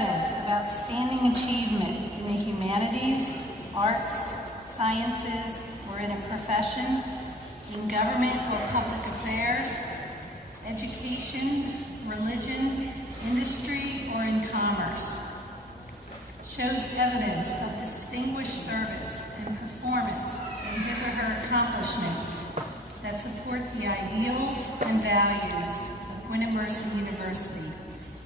evidence of outstanding achievement in the humanities, arts, sciences, or in a profession, in government or public affairs, education, religion, industry, or in commerce. Shows evidence of distinguished service and performance in his or her accomplishments that support the ideals and values of Gwinnett Mercy University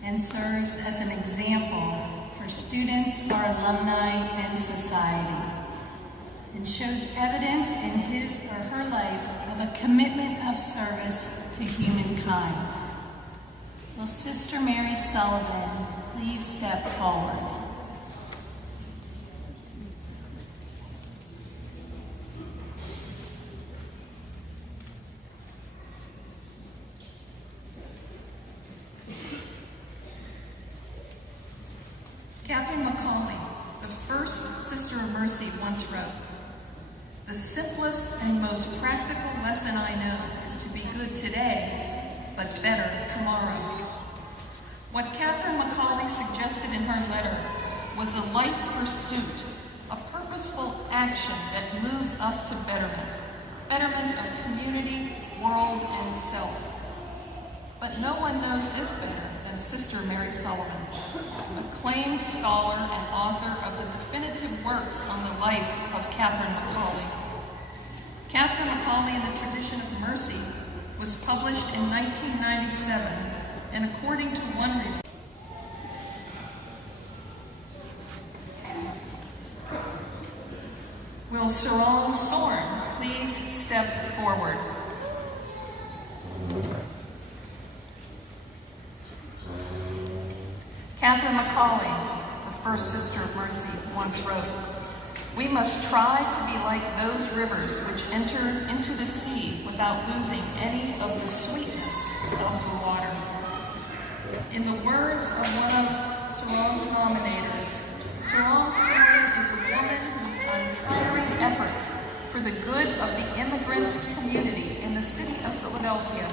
and serves as an example for students, our alumni, and society, and shows evidence in his or her life of a commitment of service to humankind. Will Sister Mary Sullivan please step forward? Catherine McCauley, the first Sister of Mercy, once wrote, "The simplest and most practical lesson I know is to be good today, but better tomorrow." What Catherine McCauley suggested in her letter was a life pursuit, a purposeful action that moves us to betterment of community, world, and self. But no one knows this better than Sister Mary Sullivan, acclaimed scholar and author of the definitive works on the life of Catherine McCauley. Catherine McCauley in the Tradition of Mercy was published in 1997, and according to one review, will Rorng please step forward? Catherine McCauley, the first Sister of Mercy, once wrote, "We must try to be like those rivers which enter into the sea without losing any of the sweetness of the water." In the words of one of Rorng's nominators, Rorng is a woman whose untiring efforts for the good of the immigrant community in the city of Philadelphia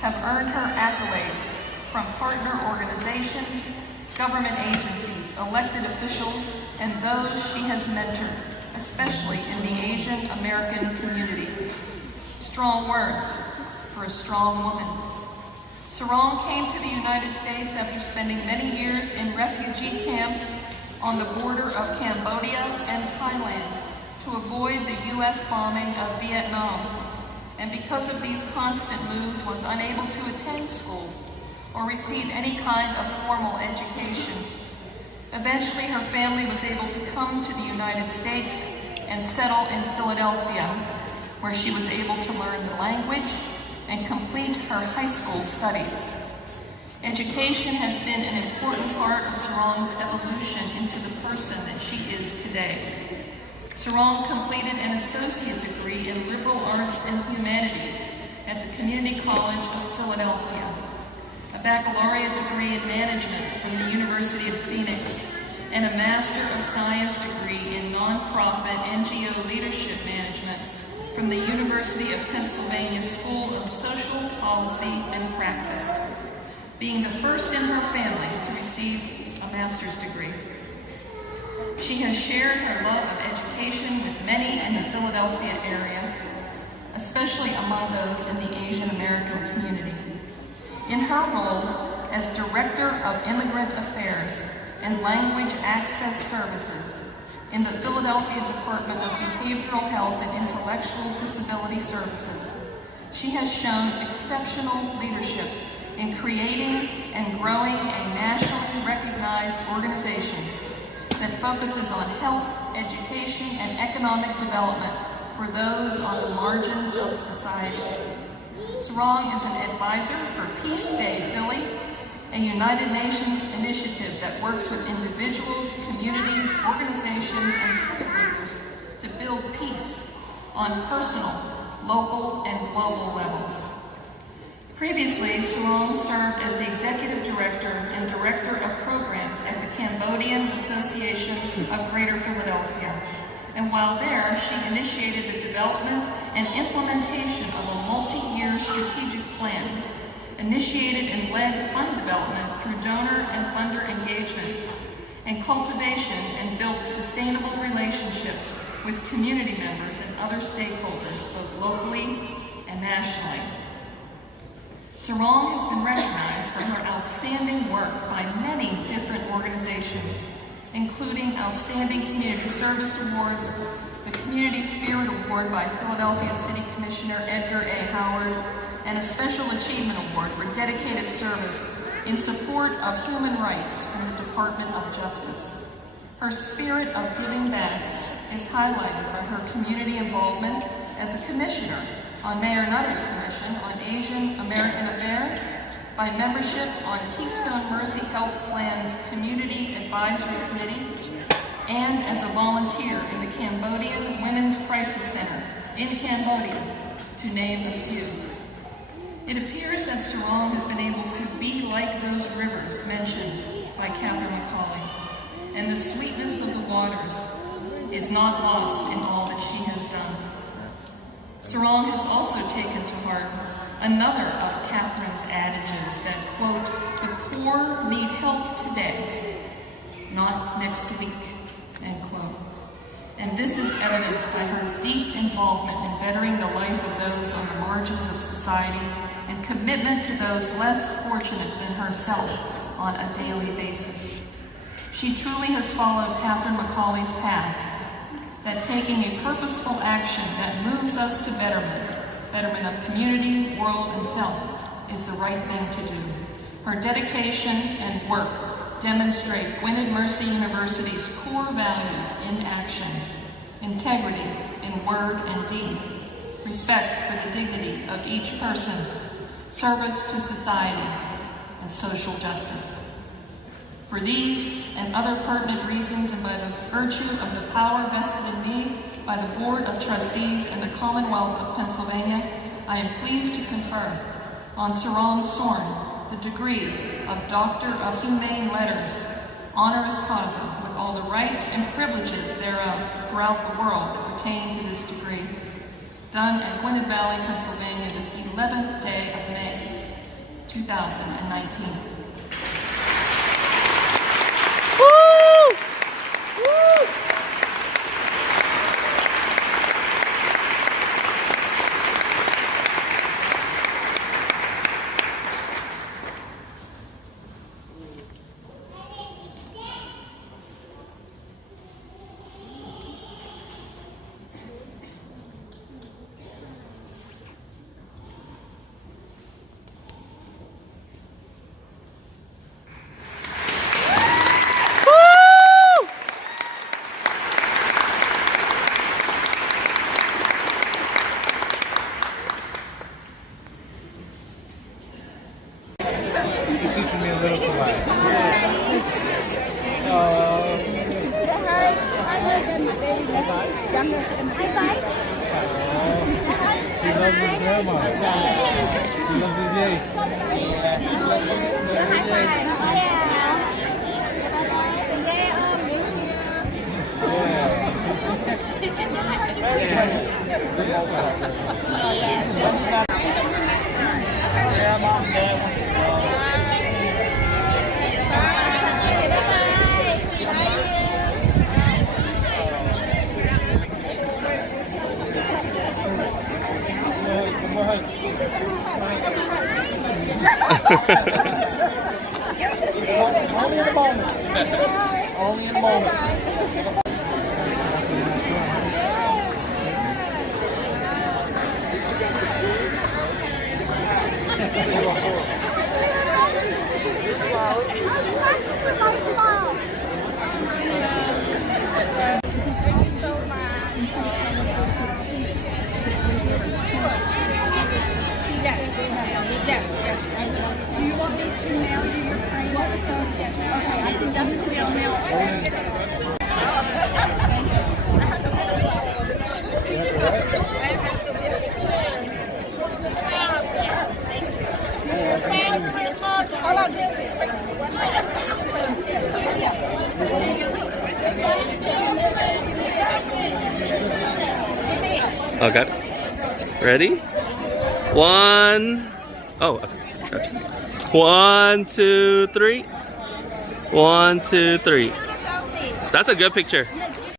have earned her accolades from partner organizations, government agencies, elected officials, and those she has mentored, especially in the Asian American community. Strong words for a strong woman. Rorng came to the United States after spending many years in refugee camps on the border of Cambodia and Thailand to avoid the U.S. bombing of Vietnam, and because of these constant moves was unable to attend school or receive any kind of formal education. Eventually, her family was able to come to the United States and settle in Philadelphia, where she was able to learn the language and complete her high school studies. Education has been an important part of Rorng's evolution into the person that she is today. Rorng completed an associate degree in liberal arts and humanities at the Community College of Philadelphia, a baccalaureate degree in management from the University of Phoenix, and a Master of Science degree in nonprofit NGO leadership management from the University of Pennsylvania School of Social Policy and Practice, being the first in her family to receive a master's degree. She has shared her love of education with many in the Philadelphia area, especially among those in the Asian American community. In her role as Director of Immigrant Affairs and Language Access Services in the Philadelphia Department of Behavioral Health and Intellectual Disability Services, she has shown exceptional leadership in creating and growing a nationally recognized organization that focuses on health, education, and economic development for those on the margins of society. Rorng is an advisor for Peace Day Philly, a United Nations initiative that works with individuals, communities, organizations, and civic leaders to build peace on personal, local, and global levels. Previously, Rorng served as the Executive Director and Director of Programs at the Cambodian Association of Greater Philadelphia. And while there, she initiated the development and implementation of a multi-year strategic plan initiated and led fund development through donor and funder engagement and cultivation, and built sustainable relationships with community members and other stakeholders, both locally and nationally. Rorng has been recognized for her outstanding work by many different organizations, including Outstanding Community Service Awards, the Community Spirit Award by Philadelphia City Commissioner Edgar A. Howard, and a Special Achievement Award for dedicated service in support of human rights from the Department of Justice. Her spirit of giving back is highlighted by her community involvement as a commissioner on Mayor Nutter's Commission on Asian American Affairs, by membership on Keystone Mercy Health Plan's Community Advisory Committee, and as a volunteer in the Cambodian Women's Crisis Center in Cambodia, to name a few. It appears that Rorng has been able to be like those rivers mentioned by Catherine Macaulay, and the sweetness of the waters is not lost in all that she has done. Rorng has also taken to heart another of Catherine's adages that, quote, "The poor need help today, not next week," end quote. And this is evidenced by her deep involvement in bettering the life of those on the margins of society and commitment to those less fortunate than herself on a daily basis. She truly has followed Catherine Macaulay's path, that taking a purposeful action that moves us to betterment of community, world, and self, is the right thing to do. Her dedication and work demonstrate Gwynedd Mercy University's core values in action: integrity in word and deed, respect for the dignity of each person, service to society, and social justice. For these and other pertinent reasons, and by the virtue of the power vested in me by the Board of Trustees and the Commonwealth of Pennsylvania, I am pleased to confer on Rorng Sorn the degree of Doctor of Humane Letters, honoris causa, with all the rights and privileges thereof throughout the world that pertain to this degree, done at Gwynedd Valley, Pennsylvania, this 11th day of May, 2019. Teaching me a little polite. He loves his grandma. He loves his yay. Yeah, Mom and Dad wants to go. Only in the moment. Only in the moment. Do you want me to mail you your frame? Okay, I can definitely mail it. Hold on, Oh, got it. Ready? One. Oh, okay. Gotcha. 1, 2, 3. 1, 2, 3. That's a good picture.